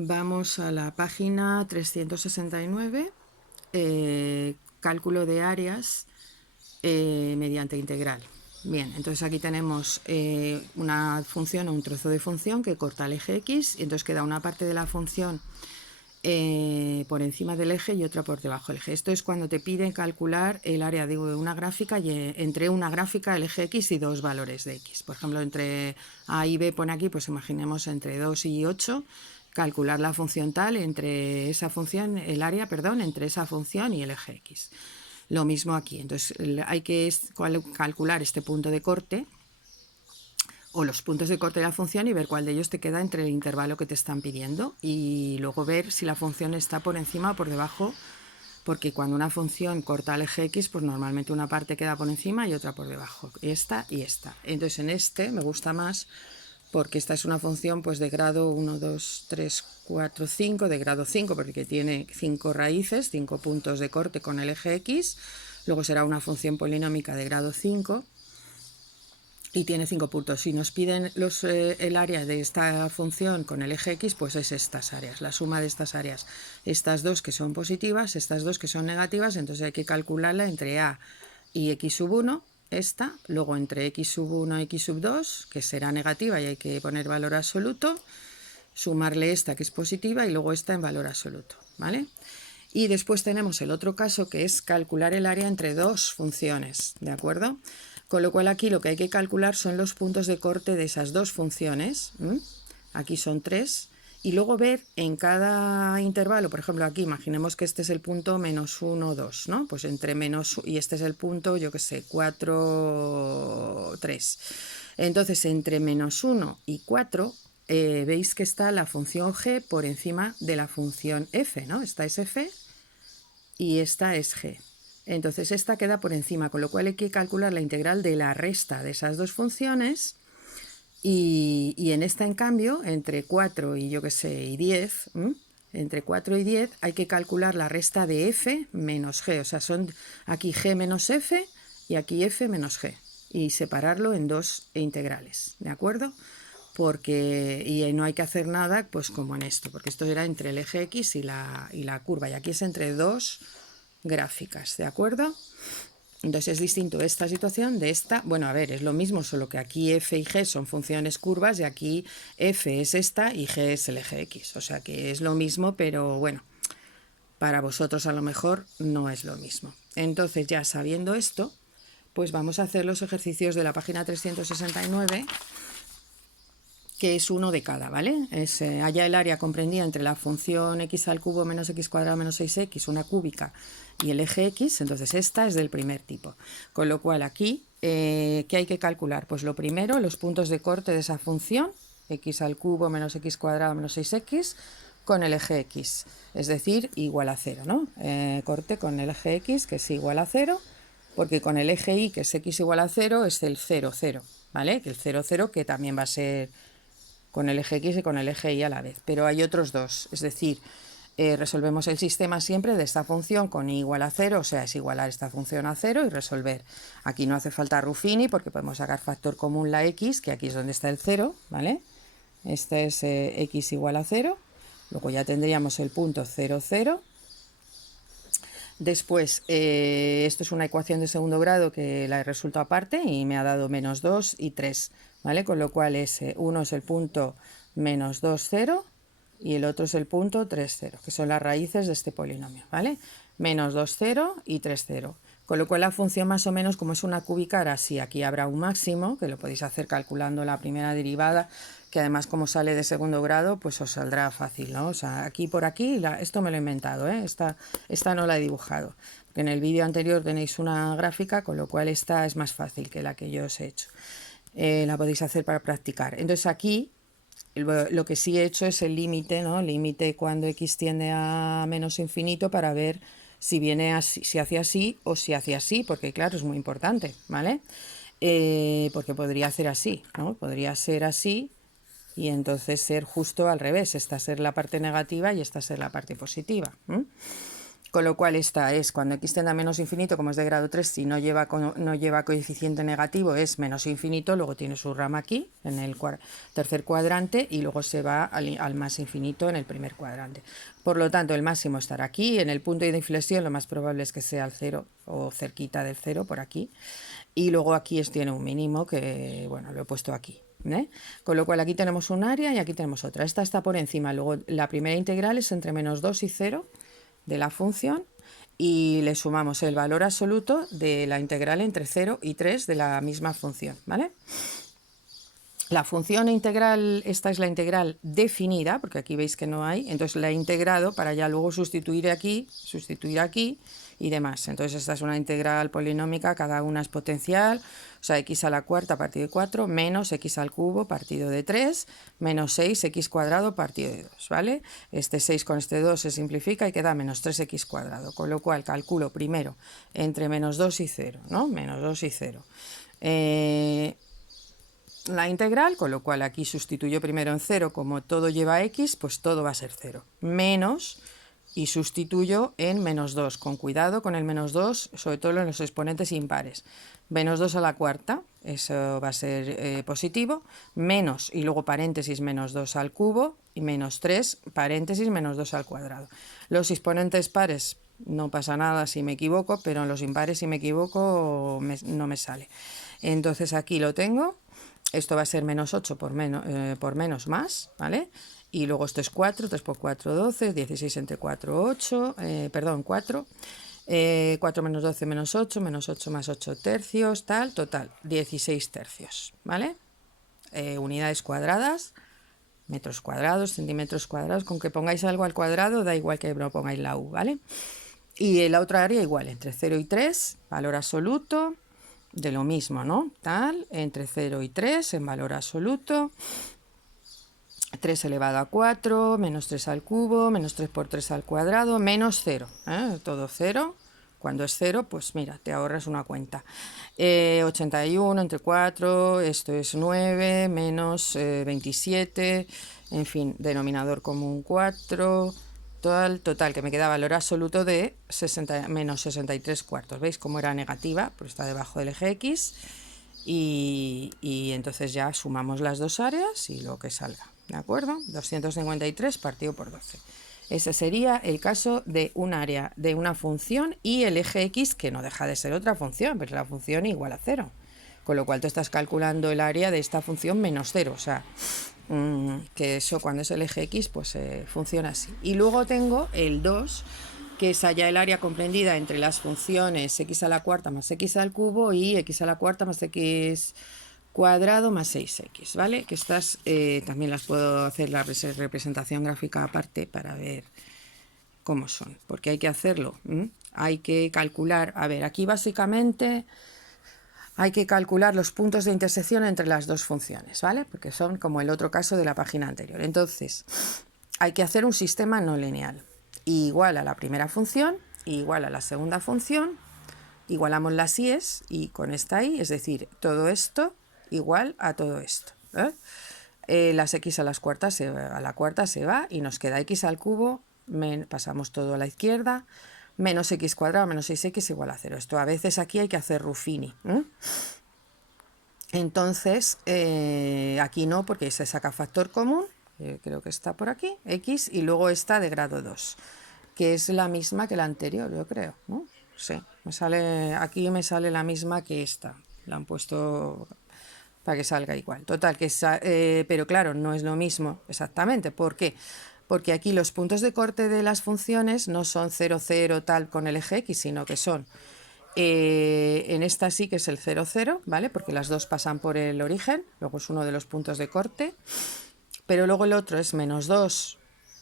Vamos a la página 369, cálculo de áreas mediante integral. Bien, entonces aquí tenemos una función o un trozo de función que corta el eje X, y entonces queda una parte de la función por encima del eje y otra por debajo del eje. Esto es cuando te piden calcular el área de una gráfica y entre una gráfica, el eje X y dos valores de X. Por ejemplo, entre A y B pone aquí, pues imaginemos entre 2 y 8, calcular la función tal entre esa función, el área, perdón, entre esa función y el eje X. Lo mismo aquí, entonces hay que calcular este punto de corte o los puntos de corte de la función y ver cuál de ellos te queda entre el intervalo que te están pidiendo, y luego ver si la función está por encima o por debajo, porque cuando una función corta el eje X, pues normalmente una parte queda por encima y otra por debajo, esta y esta. Entonces en este me gusta más porque esta es una función pues de grado 1, 2, 3, 4, 5, de grado 5, porque tiene 5 raíces, 5 puntos de corte con el eje X. Luego será una función polinómica de grado 5 y tiene 5 puntos. Si nos piden el área de esta función con el eje X, pues es estas áreas, la suma de estas áreas. Estas dos que son positivas, estas dos que son negativas, entonces hay que calcularla entre A y X sub 1, esta, luego entre X sub 1 y X sub 2, que será negativa y hay que poner valor absoluto, sumarle esta que es positiva y luego esta en valor absoluto, ¿vale? Y después tenemos el otro caso, que es calcular el área entre dos funciones, ¿de acuerdo? Con lo cual aquí lo que hay que calcular son los puntos de corte de esas dos funciones. Aquí son 3. Y luego ver en cada intervalo, por ejemplo aquí imaginemos que este es el punto menos 1, 2, ¿no? Pues entre menos, y este es el punto, yo qué sé, 4, 3. Entonces entre menos 1 y 4 veis que está la función g por encima de la función f, ¿no? Esta es f y esta es g. Entonces esta queda por encima, con lo cual hay que calcular la integral de la resta de esas dos funciones, y en esta en cambio, entre 4 y yo que sé, y 10, entre 4 y 10 hay que calcular la resta de f menos g, o sea, son aquí g menos f y aquí f menos g, y separarlo en dos integrales, ¿de acuerdo? Y no hay que hacer nada pues como en esto, porque esto era entre el eje X y la curva, y aquí es entre dos gráficas, ¿de acuerdo? Entonces es distinto esta situación de esta. Bueno, a ver, es lo mismo, solo que aquí f y g son funciones curvas y aquí f es esta y g es el eje X. O sea que es lo mismo, pero bueno, para vosotros a lo mejor no es lo mismo. Entonces ya sabiendo esto, pues vamos a hacer los ejercicios de la página 369, que es uno de cada, ¿vale? Halla el área comprendida entre la función x al cubo menos x cuadrado menos 6x, una cúbica, y el eje X. Entonces esta es del primer tipo. Con lo cual aquí, ¿qué hay que calcular? Pues lo primero, los puntos de corte de esa función, x al cubo menos x cuadrado menos 6x, con el eje X, es decir, igual a 0, ¿no? Corte con el eje X, que es igual a 0, porque con el eje Y, que es x igual a 0, es el 0, 0, ¿vale? Que el 0, 0, que también va a ser con el eje X y con el eje Y a la vez, pero hay otros dos, es decir, resolvemos el sistema siempre de esta función con y igual a 0, o sea, es igualar esta función a 0 y resolver. Aquí no hace falta Ruffini porque podemos sacar factor común la x, que aquí es donde está el 0, ¿vale? Este es x igual a 0, luego ya tendríamos el punto 0, 0. Después, esto es una ecuación de segundo grado que la he resuelto aparte y me ha dado menos 2 y 3, ¿vale? Con lo cual uno es el punto menos 2, 0 y el otro es el punto 3, 0, que son las raíces de este polinomio, ¿vale? Menos 2, 0 y 3, 0. Con lo cual la función más o menos, como es una cúbica, ahora sí, aquí habrá un máximo, que lo podéis hacer calculando la primera derivada, que además como sale de segundo grado, pues os saldrá fácil, ¿no? O sea, aquí por aquí, esto me lo he inventado, ¿eh? Esta no la he dibujado, porque en el vídeo anterior tenéis una gráfica, con lo cual esta es más fácil que la que yo os he hecho. La podéis hacer para practicar. Entonces aquí lo que sí he hecho es el límite, ¿no? Límite cuando x tiende a menos infinito, para ver si viene así, si hace así o si hace así, porque claro, es muy importante, ¿vale? Porque podría hacer así, ¿no? Podría ser así y entonces ser justo al revés, esta ser la parte negativa y esta ser la parte positiva, ¿m? Con lo cual esta es, cuando x tiende a menos infinito, como es de grado 3, si no lleva coeficiente negativo, es menos infinito, luego tiene su rama aquí, en el tercer cuadrante, y luego se va al más infinito en el primer cuadrante. Por lo tanto, el máximo estará aquí, en el punto de inflexión lo más probable es que sea el 0 o cerquita del 0, por aquí. Y luego aquí tiene un mínimo que, bueno, lo he puesto aquí. Con lo cual aquí tenemos un área y aquí tenemos otra. Esta está por encima. Luego la primera integral es entre menos 2 y 0 de la función y le sumamos el valor absoluto de la integral entre 0 y 3 de la misma función, ¿vale? La función integral, esta es la integral definida, porque aquí veis que no hay, entonces la he integrado para ya luego sustituir aquí y demás. Entonces esta es una integral polinómica, cada una es potencial, o sea, x a la cuarta partido de 4 menos x al cubo partido de 3 menos 6x cuadrado partido de 2, ¿vale? Este 6 con este 2 se simplifica y queda menos 3x cuadrado, con lo cual calculo primero entre menos 2 y 0, ¿no? Menos 2 y 0. La integral, con lo cual aquí sustituyo primero en 0, como todo lleva x, pues todo va a ser 0. Menos, y sustituyo en menos 2, con cuidado con el menos 2, sobre todo en los exponentes impares. Menos 2 a la cuarta, eso va a ser positivo, menos, y luego paréntesis, menos 2 al cubo, y menos 3, paréntesis, menos 2 al cuadrado. Los exponentes pares, no pasa nada si me equivoco, pero en los impares si me equivoco no me sale. Entonces aquí lo tengo. Esto va a ser menos 8 por menos más, ¿vale? Y luego esto es 4, 3 por 4, 12, 16 entre 4, 8, 4. 4 menos 12 menos 8 más 8 tercios, total, 16 tercios, ¿vale? Unidades cuadradas, metros cuadrados, centímetros cuadrados, con que pongáis algo al cuadrado, da igual que no pongáis la U, ¿vale? Y la otra área igual, entre 0 y 3, valor absoluto, de lo mismo, ¿no? Entre 0 y 3 en valor absoluto, 3 elevado a 4, menos 3 al cubo, menos 3 por 3 al cuadrado, menos 0, todo 0. Cuando es 0, pues mira, te ahorras una cuenta. 81 entre 4, esto es 9, menos 27, en fin, denominador común 4, total, que me queda valor absoluto de menos 63 cuartos. ¿Veis cómo era negativa? Pues está debajo del eje X. Y entonces ya sumamos las dos áreas y lo que salga. ¿De acuerdo? 253 partido por 12. Ese sería el caso de un área de una función y el eje X, que no deja de ser otra función, pero la función igual a 0. Con lo cual tú estás calculando el área de esta función menos 0. O sea, que eso cuando es el eje X, pues funciona así. Y luego tengo el 2, que es allá el área comprendida entre las funciones x a la cuarta más x al cubo y x a la cuarta más x cuadrado más 6x, ¿vale? Que estas también las puedo hacer la representación gráfica aparte para ver cómo son, porque hay que hacerlo. Hay que calcular, a ver, aquí básicamente hay que calcular los puntos de intersección entre las dos funciones, ¿vale? Porque son como el otro caso de la página anterior. Entonces, hay que hacer un sistema no lineal. Igual a la primera función, igual a la segunda función, igualamos las i's y con esta y, es decir, todo esto igual a todo esto. Las x a la cuarta se va y nos queda x al cubo, pasamos todo a la izquierda, menos x cuadrado menos 6x igual a 0. Esto a veces aquí hay que hacer Ruffini. Entonces, aquí no, porque se saca factor común, creo que está por aquí, x, y luego esta de grado 2, que es la misma que la anterior, yo creo, ¿no? Sí, aquí me sale la misma que esta, la han puesto para que salga igual. Total, pero claro, no es lo mismo exactamente. ¿Por qué? Porque aquí los puntos de corte de las funciones no son 0, 0, tal con el eje X, sino que son, en esta sí que es el 0, 0, ¿vale? Porque las dos pasan por el origen, luego es uno de los puntos de corte, pero luego el otro es menos 2,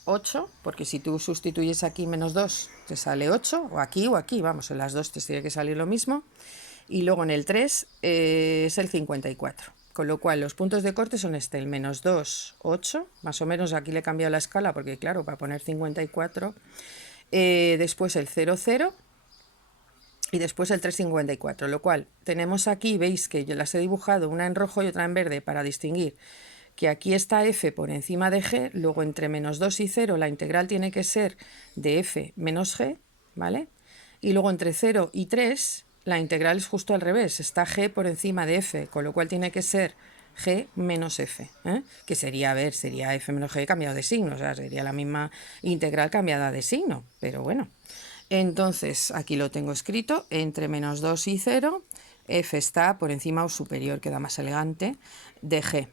8, porque si tú sustituyes aquí menos 2, te sale 8, o aquí, vamos, en las dos te tiene que salir lo mismo. Y luego en el 3 es el 54. Con lo cual los puntos de corte son el menos 2, 8, más o menos aquí le he cambiado la escala porque claro, para poner 54, después el 0, 0 y después el 3,54, lo cual tenemos aquí, veis que yo las he dibujado una en rojo y otra en verde para distinguir que aquí está f por encima de g, luego entre menos 2 y 0 la integral tiene que ser de f menos g, ¿vale? Y luego entre 0 y 3, la integral es justo al revés, está g por encima de f, con lo cual tiene que ser g menos f, ¿eh? Que sería, a ver, sería f menos g cambiado de signo, o sea, sería la misma integral cambiada de signo, pero bueno. Entonces, aquí lo tengo escrito, entre menos 2 y 0, f está por encima o superior, queda más elegante, de g.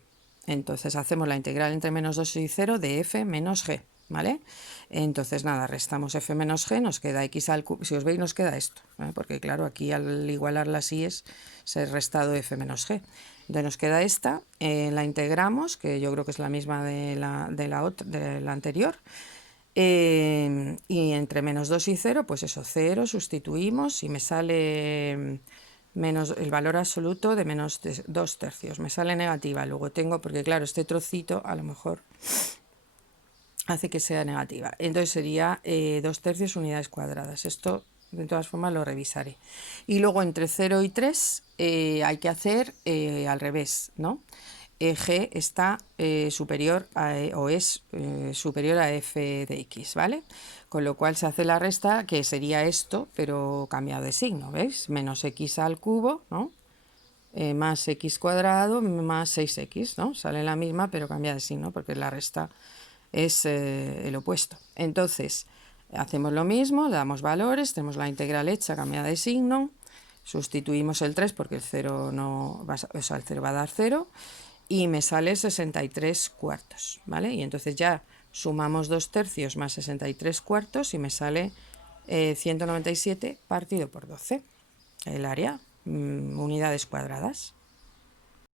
Entonces hacemos la integral entre menos 2 y 0 de f menos g, ¿vale? Entonces nada, restamos f menos g, nos queda x al cubo, si os veis nos queda esto, ¿eh? Porque claro, aquí al igualar las i's se ha restado f menos g. Entonces nos queda esta, la integramos, que yo creo que es la misma de la anterior, y entre menos 2 y 0, pues eso, 0, sustituimos y me sale menos el valor absoluto de menos 2 tercios. Me sale negativa, luego tengo, porque claro, este trocito a lo mejor hace que sea negativa. Entonces sería 2 tercios unidades cuadradas. Esto de todas formas lo revisaré. Y luego entre 0 y 3 hay que hacer al revés, ¿no? G está superior a, o es superior a f de x, ¿vale? Con lo cual se hace la resta, que sería esto, pero cambiado de signo, ¿veis? Menos x al cubo, ¿no? Más x cuadrado más 6x, ¿no? Sale la misma, pero cambia de signo, porque la resta es el opuesto. Entonces, hacemos lo mismo, le damos valores, tenemos la integral hecha, cambiada de signo, sustituimos el 3 porque el 0 no va, o sea, el 0 va a dar 0, y me sale 63 cuartos, ¿vale? Y entonces ya sumamos 2 tercios más 63 cuartos y me sale 197 partido por 12, el área, unidades cuadradas.